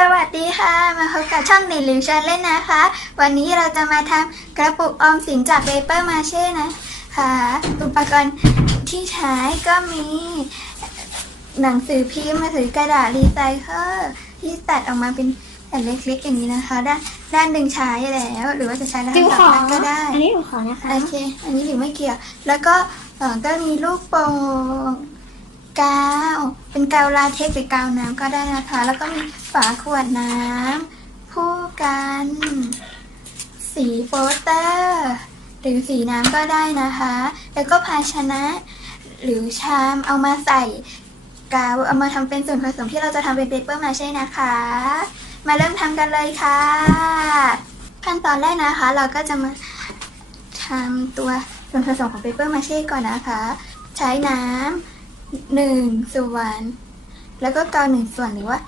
สวัสดีค่ะ มาพบกับช่องหลินหลิวชันเล่นนะคะ วันนี้เราจะมาทำกระปุกออมสินจากเปเปอร์มาเช่นะคะอุปกรณ์ที่ใช้ก็มี หนังสือพิมพ์หนังสือกระดาษรีไซเคิลที่ตัดออกมาเป็นแผ่นเล็กๆอย่างนี้นะคะ ด้านด้านหนึ่งใช้แล้ว หรือว่าจะใช้ด้านจิวสขอองก็ได้ อันนี้หนูขอนะคะ โอเค อันนี้หลิวไม่เกี่ยว แล้วก็เอ่อก็มีลูกโป่ง กาว เป็นกาวลาเทคหรือกาวน้ำก็ได้นะคะ แล้วก็มีฝาขวดน้ำผู้กัน สีโปสเตอร์ หรือสีน้ำก็ได้นะคะ แล้วก็ภาชนะ หรือชามเอามาใส่กาวเอามาทำเป็นส่วนผสมที่เราจะทำเป็นเปเปอร์มาใช่นะคะ มาเริ่มทำกันเลยค่ะ ขั้นตอนแรกนะคะ เราก็จะมาทำตัวส่วนผสมของเปเปอร์มาเช่ก่อนนะคะ ใช้น้ำ หนึ่งส่วน แล้วก็กาวหนึ่งส่วนหรือว่า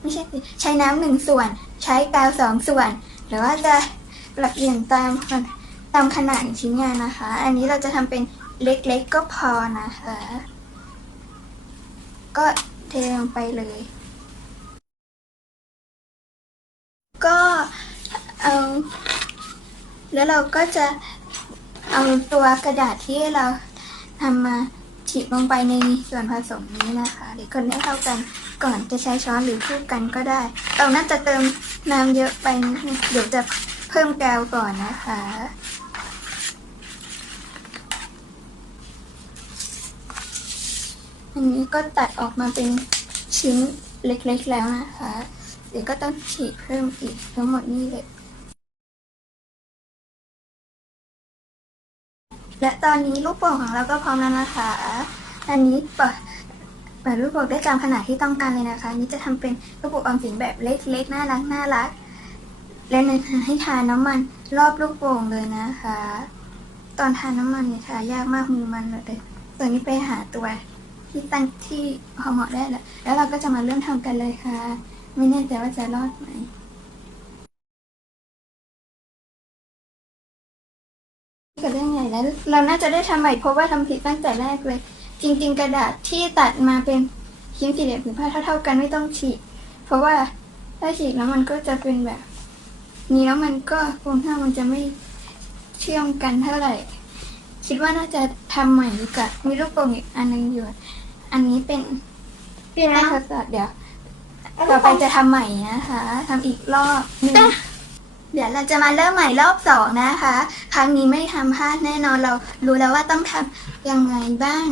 ไม่ใช่ใช้น้ำหนึ่งส่วน ใช้กาวสองส่วน หรือว่าจะปรับเปลี่ยนตามตามขนาดชิ้นงานนะคะ อันนี้เราจะทำเป็นเล็กๆก็พอนะคะ ก็เทลงไปเลย ก็เอาแล้วเราก็จะเอาตัวกระดาษที่เราทำมา ฉีดลงไปในส่วนผสมนี้นะคะหรือคนให้เข้ากันก่อนจะใช้ช้อนหรือคู่กันก็ได้เราน่าจะเติมน้ำเยอะไปนิดนึงเดี๋ยวจะเพิ่มแกาวก่อนนะคะอันนี้ก็ตัดออกมาเป็นชิ้นเล็กๆแล้วนะคะ เดี๋ยวก็ต้องฉีดเพิ่มอีกทั้งหมดนี่เลย ตอนนี้ลูกโป่งของเราก็พร้อมแล้วนะคะ อันนี้เปิดเปิดลูกโป่งได้ตามขนาดที่ต้องการเลยนะคะ นี้จะทำเป็นลูกโป่งออมสินแบบเล็กๆน่ารักน่ารัก และในให้ทาน้ำมันรอบลูกโป่งเลยนะคะ ตอนทาน้ำมันเนี่ยทายากมากมือมันเลยส่วนนี้ไปหาตัวที่ตั้งที่พอเหมาะได้แล้วแล้วเราก็จะมาเริ่มทำกันเลยค่ะ ไม่แน่ใจว่าจะรอดไหม ก็เรื่องใหญ่แล้วเราน่าจะได้ทำใหม่เพราะว่าทำผิดตั้งแต่แรกเลย จริง ๆ กระดาษที่ตัดมาเป็นชิ้นสี่เหลี่ยมผืนผ้าเท่า ๆ กันไม่ต้องฉีกเพราะว่าถ้าฉีกแล้วมันก็จะเป็นแบบ นี้แล้วมันก็โครงสร้างมันจะไม่เชื่อมกันเท่าไหร่ คิดว่าน่าจะทำใหม่ดีกว่ามีลูกโป่งอีกอันหนึงอยู่ อันนี้เป็นเปลี่ยนให้แล้วทดสอบเดี๋ยว ต่อไปจะทำใหม่นะคะทำอีกรอบหนึ่ง เดี๋ยวเราจะมาเริ่มใหม่รอบสองนะคะ ครั้งนี้ไม่ทำพลาดแน่นอนเรารู้แล้วว่าต้องทำยังไงบ้าง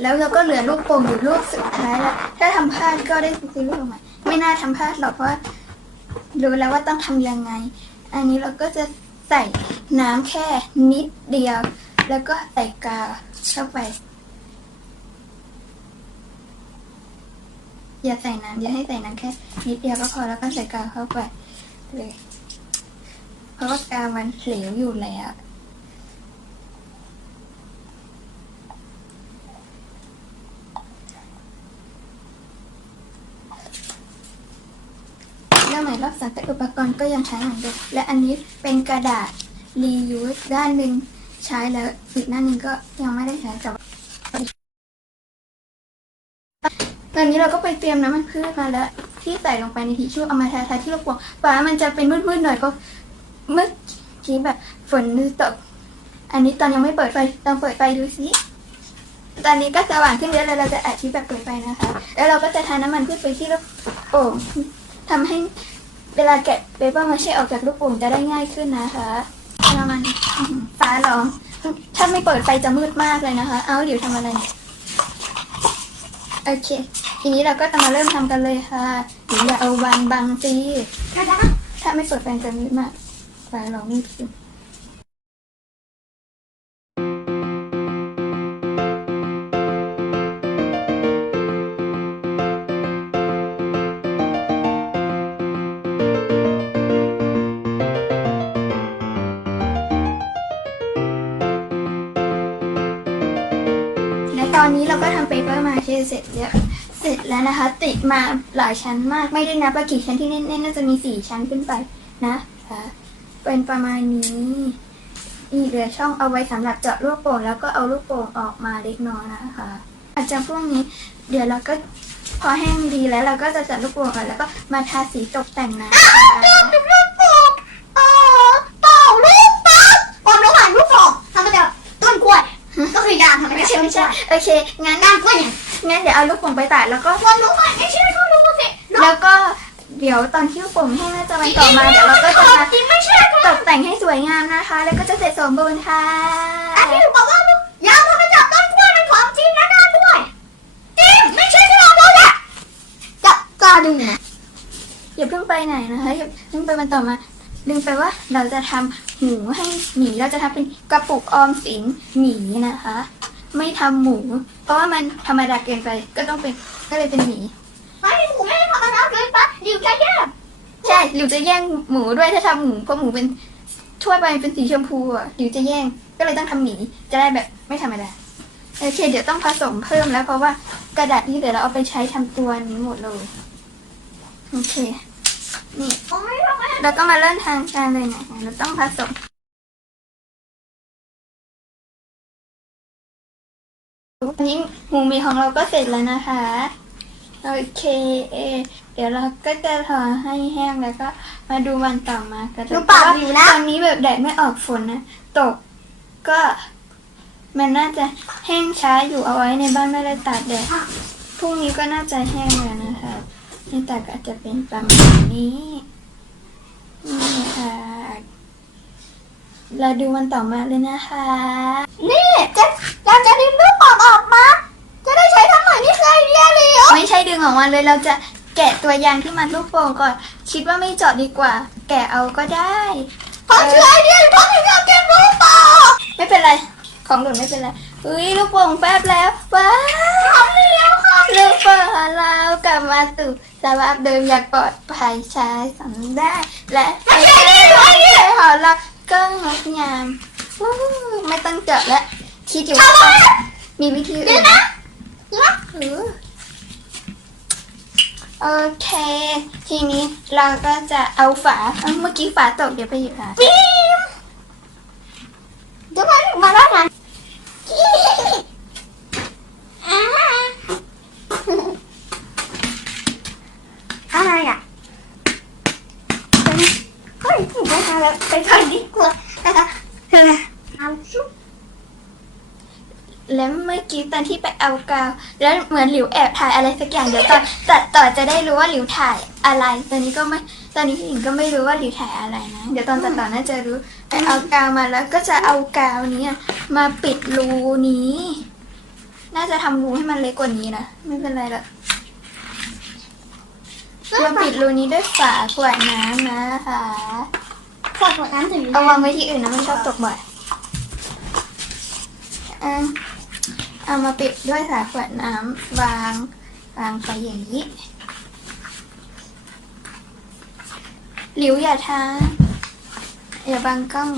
แล้วเราก็เหลือลูกโป่งอยู่ลูกสุดท้ายแล้วถ้าทำพลาดก็ได้ซื้อลูกใหม่ไม่น่าทำพลาดหรอกเพราะรู้แล้วว่าต้องทำยังไง อันนี้เราก็จะใส่น้ำแค่นิดเดียว แล้วก็ใส่กาวเข้าไป อย่าใส่น้ำเยอะให้ใส่น้ำแค่นิดเดียวก็พอแล้วก็ใส่กาวเข้าไปเลย เพราะว่ากามันเหลวอยู่แล้วเรื่องใหม่รอบสองแต่อุปกรณ์ก็ยังใช้เหมือนเดิมและอันนี้เป็นกระดาษรียูสด้านหนึ่งใช้แล้วอีกด้านหนึ่งก็ยังไม่ได้ใช้แต่ว่าตอนนี้เราก็ไปเตรียมน้ำมันพืชมาแล้วที่ใส่ลงไปในทิชชู่เอามาทาๆที่ลูกโป่งฟ้ามันจะเป็นมืดๆหน่อยก็ เมื่อกี้แบบฝนตก อันนี้ตอนยังไม่เปิดไฟลองเปิดไฟดูสิตอนนี้ก็สว่างขึ้นเยอะเลยเราจะอัดคลิปแบบเปิดไฟนะคะ แล้วเราก็จะทาน้ำมันพืชไปที่ลูกโป่งทำให้เวลาแกะเปเปอร์มาเช่ออกจากลูกโป่งจะได้ง่ายขึ้นนะคะน้ำมันฟ้าร้อง ถ้าไม่เปิดไฟจะมืดมากเลยนะคะ เอาเดี๋ยวทำอะไรโอเค ทีนี้เราก็จะมาเริ่มทำกันเลยค่ะเดี๋ยวอย่าเอาวางบังสิกระดาษถ้าไม่เปิดแฟจะมืดมาก ฟเราไม่ขึ้นและตอนนี้เราก็ทำเปเปอร์มาเชเสร็จเรียบเสร็จแล้วนะคะ ติดมาหลายชั้นมากไม่ได้นับว่ากี่ชั้นที่แน่ๆน่าจะมีสี่ชั้นขึ้นไปนะ เป็นประมาณนี้นี่เหลือช่องเอาไว้สำหรับเจาะลูกโป่งแล้วก็เอาลูกโป่งออกมาเล็กน้อยนะคะอาจจะพวกนี้เดี๋ยวเราก็พพอแห้งดีแล้วเราก็จะจัดลูกโป่งก่อนแล้วก็มาทาสีตกแต่งนะเป็นลูกโป่งเอ่อเป่าลูกโป่งความระหว่างลูกโป่งทำมาจากต้นกล้วยก็คือยางทำมาไม่จากใช่ต้นไม่กล้ใช่วยโอเค งั้นด้านกล้วยเนี่ยงั้นเดี๋ยวเอาลูกโป่งไปตัดแล้วก็ความรู้ใหม่ไม่เชื่อก็รู้สิแล้วก็ เดี๋ยวตอนที่ลูกโป่งแห้งน่าจะวันต่อมาเดี๋ยวเราก็จะมาจริงไม่เชื่อก็ตกแต่งให้สวยงามนะคะ แล้วก็จะเสร็จสมบูรณ์ค่ะอันที่หนูบอกว่าลูกยางทำมาจากต้นกล้วยเป็นของจริงนะด้านด้วยจริงไม่ใช่ที่เราดูเนี่ยจะกล้าดูนะอย่าเพิ่งไปไหนนะคะอย่าเพิ่งไปวันต่อมาลืมไปว่าเราจะทำหมูให้หมีเราจะทำเป็นกระปุกออมสินหมีนะคะ ไม่ทำหมู เพราะว่ามันธรรมดาเกินไปก็ต้องเป็นก็เลยเป็นหมี ไม่หนูไม่ได้ทำอะไรเลยปะดิวใจแย่งใช่หลิวจะแย่งหมูด้วยถ้าทำหมูเพราะหมูเป็นทั่วไปเป็นสีชมพูอะหลิวจะแย่งก็เลยต้องทำหมีจะได้แบบไม่ธรรมดาโอเค เดี๋ยวต้องผสมเพิ่มแล้วเพราะว่ากระดาษที่เดี๋ยวเราเอาไปใช้ทำตัวนี้หมดเลยโอเคนี่ผมไม่ทำอะไรเราก็มาเริ่มทางการเลยนะคะเราต้องผสมอันนี้หมูมีของเราก็เสร็จแล้วนะคะ โอเคเดี๋ยวเราก็จะทอให้แห้งแล้วก็มาดูวันต่อมากันดูปากดิวนะ ตอนนี้แบบแดดไม่ออกฝนนะ ตกก็มันน่าจะแห้งช้าอยู่เอาไว้ในบ้านไม่ได้ตากแดดพรุ่งนี้ก็น่าจะแห้งแล้วนะคะนี่แต่ก็อาจจะเป็นประมาณนี้นี่ค่ะเราดูวันต่อมาเลยนะคะ นี่จะเราจะดึ ดึงออกมาเลยเราจะแกะตัวยางที่มันลูกโป่งก่อน คิดว่าไม่เจาะดีกว่า แกะเอาก็ได้เพราะคือไอเดียเพราะถึงเราเก็บลูกปอไม่เป็นไร ของหล่นไม่เป็นไรอุ้ยลูกโป่งแป๊บแล้วว้าวทำเร็วค่ะลูกโป่งของเรากลับมาสู่สภาพเดิมอย่างปลอดภัยใช้สำได้และไอ้เจ้าใช้ของเราก็งดงามไม่ต้องเจาะแล้วคิดอยู่ว่ามีวิธีอื่นนะอือ โอเค ทีนี้เราก็จะเอาฝาเอ้าเมื่อกี้ฝาตกเดี๋ยวไปหยิบฝาบีมเดี๋ยวมามาแล้วนะอ่าอะไรอะเฮ้ยหนูไปทำแล้วไปทำดีกว่านะคะเฮ้ยเอาชุบ แล้วเมื่อกี้ตอนที่ไปเอากาว แล้วเหมือนหลิวแอบถ่ายอะไรสักอย่างเดี๋ยวตอนตัดต่อจะได้รู้ว่าหลิวถ่ายอะไร ตอนนี้ก็ไม่ตอนนี้พี่หญิงก็ไม่รู้ว่าหลิวถ่ายอะไรนะ เดี๋ยวตอนตัดต่อน่าจะรู้ไปเอากาวมาแล้วก็จะเอากาวเนี้มาปิดรูนี้ น่าจะทำรูให้มันเล็กกว่านี้นะไม่เป็นไรหรอกมาปิดรูนี้ด้วยฝาขวดน้ำนะคะขวดขวดน้ำถึงเอาวางไว้ที่อื่นนะมันชอบตกบ่อยอะ เอามาปิดด้วยสายขวดน้ำวางวางไปอย่างนี้ หลิวอย่าทาอย่าบังกล้อง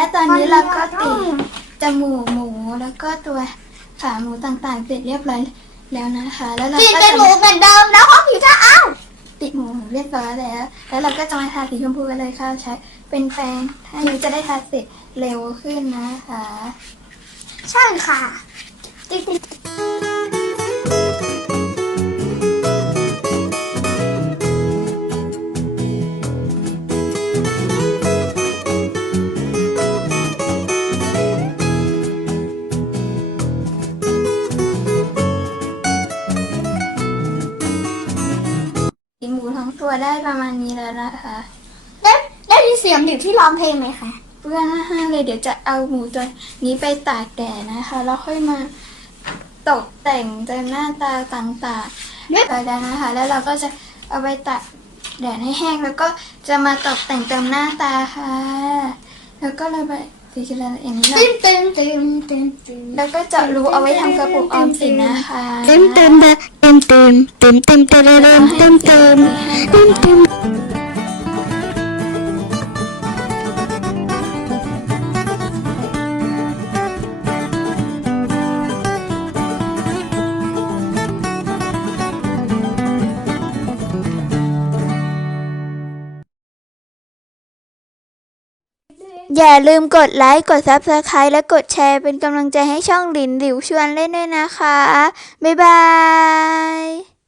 และตอนนี้เราก็ติดจมูกหมูแล้วก็ตัวขาหมูต่างๆเสร็จเรียบร้อยแล้วนะคะ แล้วเรากินก็เป็นจะหมูเหมือนเดิมแล้วเพราะผิวจะเอาติดหมูเรียบร้อยแล้ว แล้วเราก็จะมาทาสีชมพูกันเลยค่ะใช้เป็นแปรงถ้านี้จะได้ทาเสร็จเร็วขึ้นนะคะ ใช่ค่ะ จริง สีหมูทั้งตัวได้ประมาณนี้แล้วนะคะ ได้ได้ยินเสียงดิวที่ร้องเพลงไหมคะ เพื่อนห้าเลยเดี๋ยวจะเอาหมูตัวนี้ไปตากแดดนะคะ แล้วค่อยมาตกแต่งเติมหน้าตาต่างๆไปแล้วนะคะ แล้วเราก็จะเอาไปตากแดดให้แห้งแล้วก็จะมาตกแต่งเติมหน้าตาค่ะ แล้วก็ระบายสีจราอย่างนี้หน่อยตึ้มตึ้มตึ้มตึ้มตึ้มแล้วก็เจาะรูเอาไว้ทำกระปุกออมสินนะคะตึ้มตึ้มตึ้ม ตึ้มตึ้มตึ้มตึ้มตึ้ อย่าลืมกดไลค์กด Subscribe และกดแชร์เป็นกำลังใจให้ช่องหลินหลิวชวนเล่นด้วยนะคะ บ๊ายบาย